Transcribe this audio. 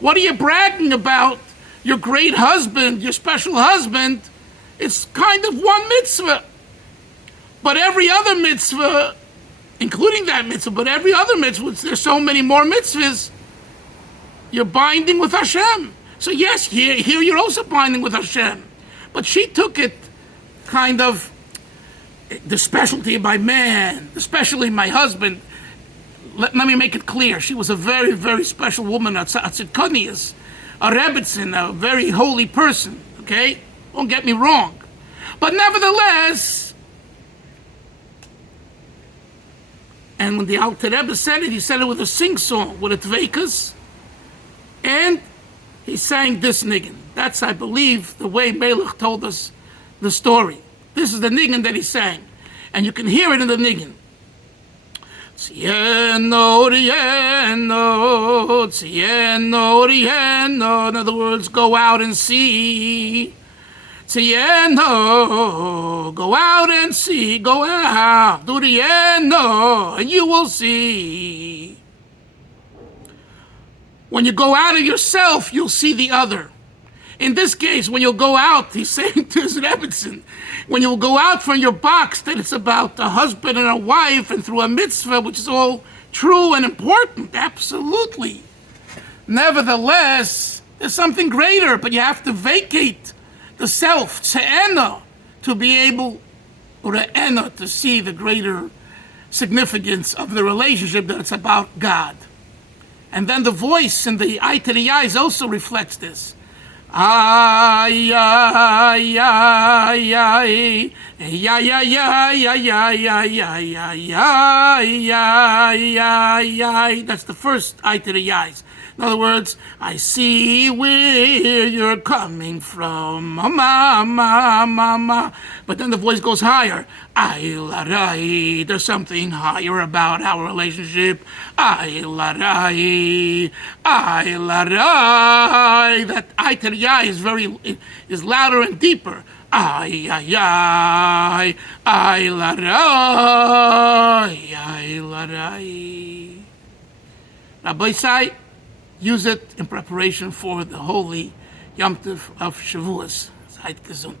What are you bragging about? Your great husband, your special husband. It's kind of one mitzvah. But every other mitzvah, including that mitzvah, but every other mitzvah, there's so many more mitzvahs, you're binding with Hashem. So yes, here you're also binding with Hashem. But she took it kind of, the specialty of my man, especially my husband. Let me make it clear. She was a very, very special woman, a tzidkonius, a Rebbe, a very holy person, okay? Don't get me wrong. But nevertheless, and when the Alter Rebbe said it, he said it with a sing-song, with a tveikas, and he sang this nigun. That's, I believe, the way Melech told us the story. This is the nigun that he sang. And you can hear it in the nigun. Tzieno, rieno, tzieno, rieno. In other words, go out and see. Tzieno, go out and see. Go out, do rieno, and you will see. When you go out of yourself, you'll see the other. In this case, when you'll go out, he's saying to his Rebbe, when you'll go out from your box, that it's about a husband and a wife and through a mitzvah, which is all true and important, absolutely. Nevertheless, there's something greater, but you have to vacate the self, Tzeina, to be able, Ureina, to see the greater significance of the relationship, that it's about God. And then the voice and the eye to the eyes also reflects this. Ay, ay, ay, ay, ay, ay, ay, ay, ay, ay, ay, ay, ay. That's the first eye to the eyes. In other words, I see where you're coming from, mama, mama. But then the voice goes higher. Ay, la, rai. There's something higher about our relationship. Ay, la, rai. Ay, la, rai. That eye to the eye is louder and deeper. Ay, ay, ay. Ay, la, rai. Ay, la, rai. Rabbi Sai, use it in preparation for the holy Yom Tov of Shavuos. Seid gesund.